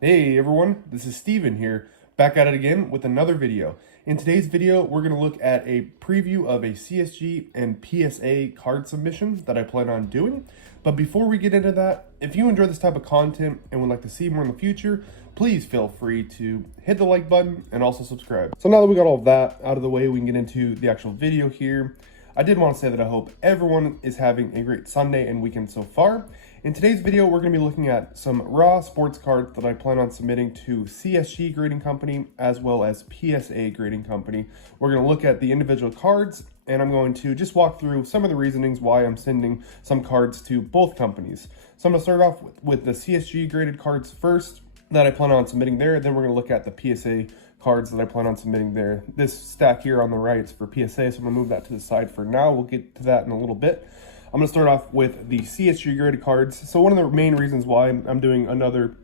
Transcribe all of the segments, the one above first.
Hey everyone, this is Steven here, back at it again with another video. In today's video, we're going to look at a preview of a CSG and PSA card submission that I plan on doing. But before we get into that, if you enjoy this type of content and would like to see more in the future, please feel free to hit the like button and also subscribe. So now that we got all of that out of the way, we can get into the actual video here. I did want to say that I hope everyone is having a great Sunday and weekend so far. In today's video, we're going to be looking at some raw sports cards that I plan on submitting to CSG Grading Company as well as PSA Grading Company. We're going to look at the individual cards, and I'm going to just walk through some of the reasonings why I'm sending some cards to both companies. So I'm going to start off with the CSG graded cards first that I plan on submitting there. Then we're going to look at the PSA cards that I plan on submitting there. This stack here on the right is for PSA, so I'm going to move that to the side for now. We'll get to that in a little bit. I'm going to start off with the CSG graded cards. So one of the main reasons why I'm doing another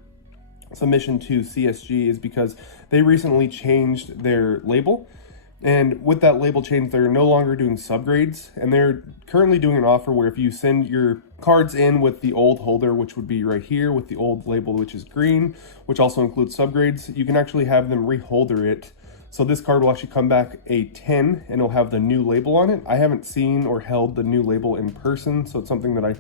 submission to CSG is because they recently changed their label. And with that label change, they're no longer doing subgrades, and they're currently doing an offer where if you send your cards in with the old holder, which would be right here with the old label, which is green, which also includes subgrades, you can actually have them reholder it. So this card will actually come back a 10 and it'll have the new label on it. I haven't seen or held the new label in person, so it's something that I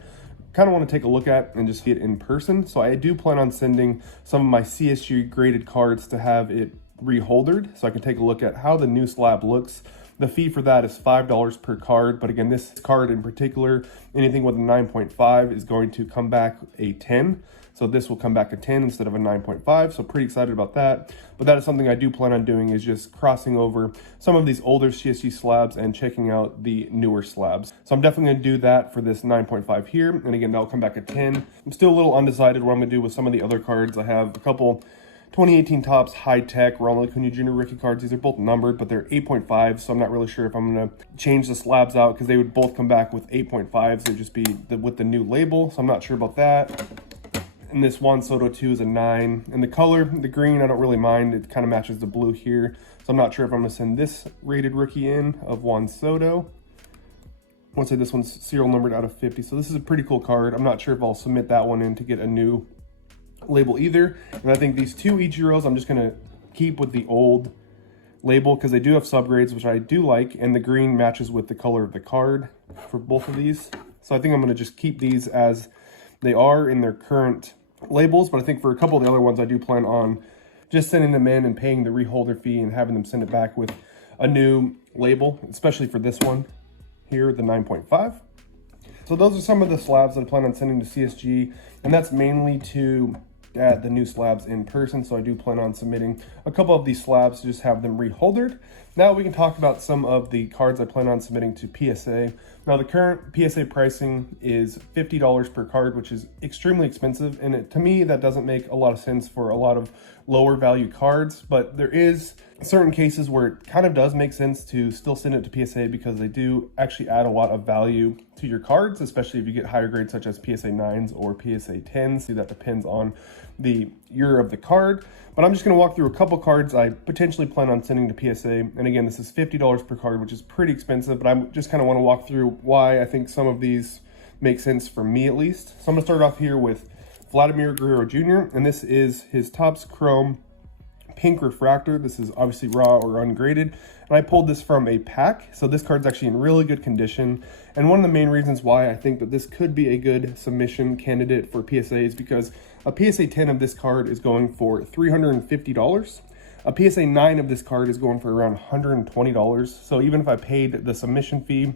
kind of want to take a look at and just see it in person. So I do plan on sending some of my CSG graded cards to have it reholdered so I can take a look at how the new slab looks. The fee for that is $5 per card, but again, this card in particular, anything with a 9.5 is going to come back a 10. So this will come back a 10 instead of a 9.5. So pretty excited about that. But that is something I do plan on doing, is just crossing over some of these older CSG slabs and checking out the newer slabs. So I'm definitely going to do that for this 9.5 here. And again, that'll come back at 10. I'm still a little undecided what I'm going to do with some of the other cards. I have a couple 2018 Topps High Tech Ronald Acuna Jr. rookie cards. These are both numbered, but they're 8.5, so I'm not really sure if I'm going to change the slabs out because they would both come back with 8.5s. They'd just be with the new label, so I'm not sure about that. And this Juan Soto 2 is a 9. And the color, the green, I don't really mind. It kind of matches the blue here, so I'm not sure if I'm going to send this rated rookie in of Juan Soto. I want to say this one's serial numbered out of 50, so this is a pretty cool card. I'm not sure if I'll submit that one in to get a new label either. And I think these two Ichiros I'm just going to keep with the old label because they do have subgrades, which I do like, and the green matches with the color of the card for both of these. So I think I'm going to just keep these as they are in their current labels, but I think for a couple of the other ones I do plan on just sending them in and paying the reholder fee and having them send it back with a new label, especially for this one here, the 9.5. So those are some of the slabs that I plan on sending to CSG, and that's mainly to add the new slabs in person. So I do plan on submitting a couple of these slabs to just have them reholdered. Now we can talk about some of the cards I plan on submitting to PSA. Now the current PSA pricing is $50 per card, which is extremely expensive, and to me that doesn't make a lot of sense for a lot of lower value cards, but there is certain cases where it kind of does make sense to still send it to PSA because they do actually add a lot of value to your cards, especially if you get higher grades such as PSA 9s or PSA 10s. See, that depends on the year of the card. But I'm just going to walk through a couple cards I potentially plan on sending to PSA. And again, this is $50 per card, which is pretty expensive, but I just kind of want to walk through why I think some of these make sense for me at least. So I'm going to start off here with Vladimir Guerrero Jr., and this is his Topps Chrome Pink Refractor. This is obviously raw or ungraded, and I pulled this from a pack, so this card's actually in really good condition. And one of the main reasons why I think that this could be a good submission candidate for PSA is because a PSA 10 of this card is going for $350. A PSA 9 of this card is going for around $120. So even if I paid the submission fee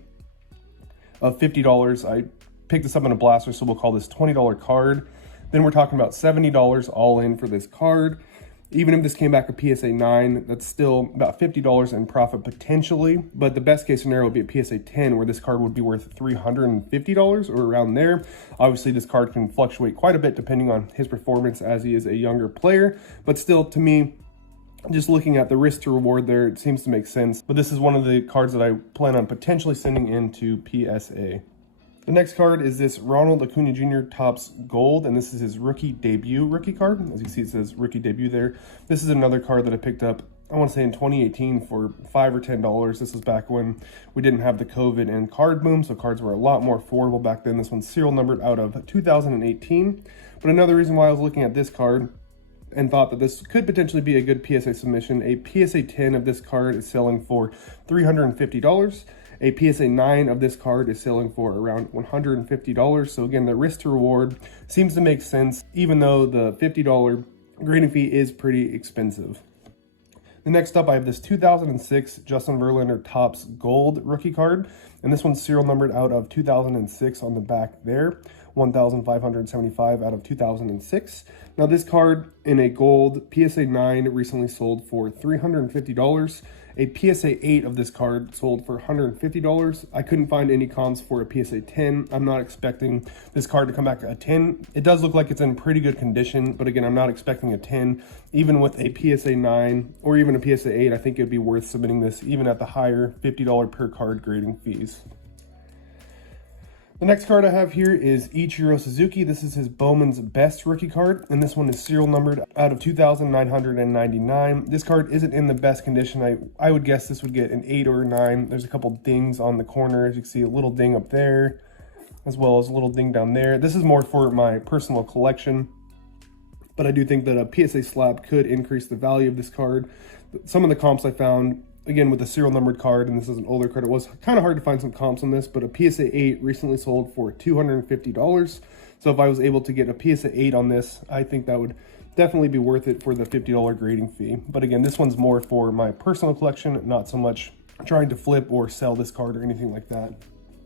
of $50, I picked this up in a blaster, so we'll call this $20 card. Then we're talking about $70 all in for this card. Even if this came back a PSA 9, that's still about $50 in profit potentially. But the best case scenario would be a PSA 10, where this card would be worth $350 or around there. Obviously, this card can fluctuate quite a bit depending on his performance as he is a younger player. But still, to me, just looking at the risk to reward there, it seems to make sense. But this is one of the cards that I plan on potentially sending into PSA. The next card is this Ronald Acuna Jr. Topps Gold, and this is his rookie debut rookie card. As you can see, it says rookie debut there. This is another card that I picked up, I want to say in 2018 for $5 or $10. This was back when we didn't have the COVID and card boom, so cards were a lot more affordable back then. This one's serial numbered out of 2018. But another reason why I was looking at this card and thought that this could potentially be a good PSA submission. A PSA 10 of this card is selling for $350. A PSA 9 of this card is selling for around $150. So again, the risk to reward seems to make sense, even though the $50 grading fee is pretty expensive. The next up, I have this 2006 Justin Verlander Topps Gold rookie card, and this one's serial numbered out of 2006 on the back there, 1,575 out of 2006. Now this card in a gold PSA 9 recently sold for $350. A PSA 8 of this card sold for $150. I couldn't find any comps for a PSA 10. I'm not expecting this card to come back a 10. It does look like it's in pretty good condition, but again, I'm not expecting a 10. Even with a PSA 9 or even a PSA 8, I think it would be worth submitting this even at the higher $50 per card grading fees. The next card I have here is Ichiro Suzuki. This is his Bowman's Best rookie card, and this one is serial numbered out of 2,999. This card isn't in the best condition. I would guess this would get an 8 or a 9. There's a couple dings on the corner. As you can see, a little ding up there, as well as a little ding down there. This is more for my personal collection, but I do think that a PSA slab could increase the value of this card. Some of the comps I found, again, with a serial numbered card, and this is an older card, it was kind of hard to find some comps on this, but a PSA 8 recently sold for $250. So if I was able to get a PSA 8 on this, I think that would definitely be worth it for the $50 grading fee. But again, this one's more for my personal collection, not so much trying to flip or sell this card or anything like that.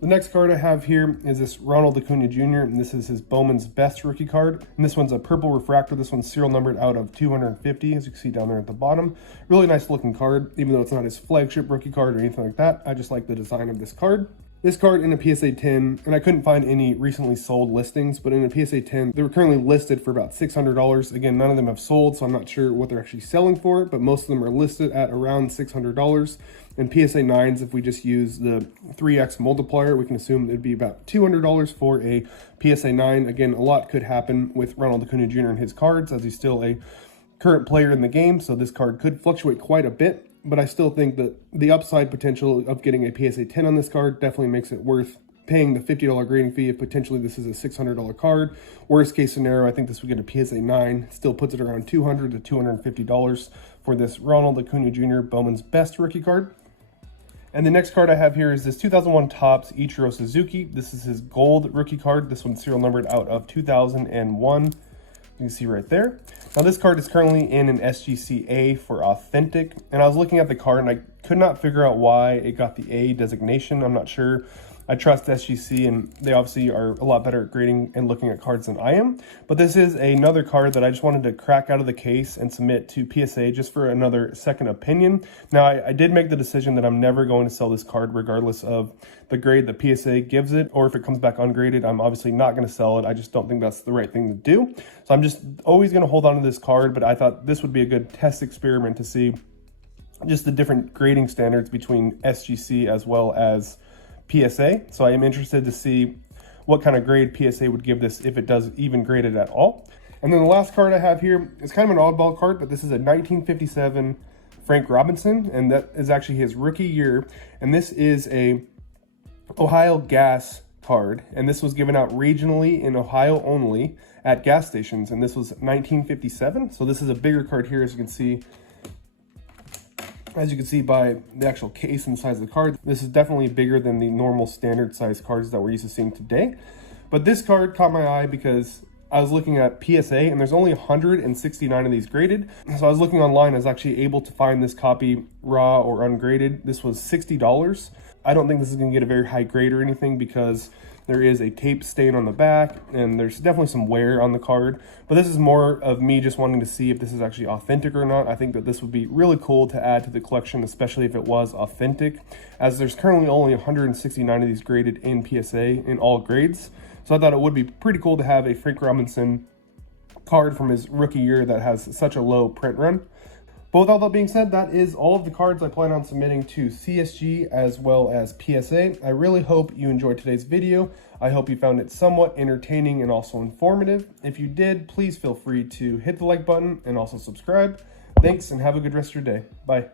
The next card I have here is this Ronald Acuna Jr., and this is his Bowman's Best rookie card. And this one's a purple refractor. This one's serial numbered out of 250, as you can see down there at the bottom. Really nice looking card, even though it's not his flagship rookie card or anything like that. I just like the design of this card. This card in a PSA 10, and I couldn't find any recently sold listings, but in a PSA 10, they were currently listed for about $600. Again, none of them have sold, so I'm not sure what they're actually selling for, but most of them are listed at around $600. And PSA 9s, if we just use the 3x multiplier, we can assume it'd be about $200 for a PSA 9. Again, a lot could happen with Ronald Acuna Jr. and his cards, as he's still a current player in the game, so this card could fluctuate quite a bit. But I still think that the upside potential of getting a PSA 10 on this card definitely makes it worth paying the $50 grading fee if potentially this is a $600 card. Worst case scenario, I think this would get a PSA 9. Still puts it around $200 to $250 for this Ronald Acuna Jr. Bowman's Best rookie card. And the next card I have here is this 2001 Topps Ichiro Suzuki. This is his gold rookie card. This one's serial numbered out of 2001. You can see right there. Now this card is currently in an SGC-A for authentic. And I was looking at the card and I could not figure out why it got the A designation. I'm not sure. I trust SGC, and they obviously are a lot better at grading and looking at cards than I am. But this is another card that I just wanted to crack out of the case and submit to PSA just for another second opinion. Now, I did make the decision that I'm never going to sell this card regardless of the grade that PSA gives it, or if it comes back ungraded, I'm obviously not going to sell it. I just don't think that's the right thing to do. So I'm just always going to hold on to this card, but I thought this would be a good test experiment to see just the different grading standards between SGC as well as PSA. So I am interested to see what kind of grade PSA would give this if it does even grade it at all. And then the last card I have here is kind of an oddball card, but this is a 1957 Frank Robinson, and that is actually his rookie year. And this is a Ohio Gas card, and this was given out regionally in Ohio only at gas stations, and this was 1957. So this is a bigger card here, as you can see. As you can see by the actual case and size of the card, this is definitely bigger than the normal standard size cards that we're used to seeing today. But this card caught my eye because I was looking at PSA and there's only 169 of these graded. So I was looking online, I was actually able to find this copy raw or ungraded. This was $60. I don't think this is gonna get a very high grade or anything because there is a tape stain on the back and there's definitely some wear on the card, but this is more of me just wanting to see if this is actually authentic or not. I think that this would be really cool to add to the collection, especially if it was authentic, as there's currently only 169 of these graded in PSA in all grades. So I thought it would be pretty cool to have a Frank Robinson card from his rookie year that has such a low print run. But with all that being said, that is all of the cards I plan on submitting to CSG as well as PSA. I really hope you enjoyed today's video. I hope you found it somewhat entertaining and also informative. If you did, please feel free to hit the like button and also subscribe. Thanks, and have a good rest of your day. Bye.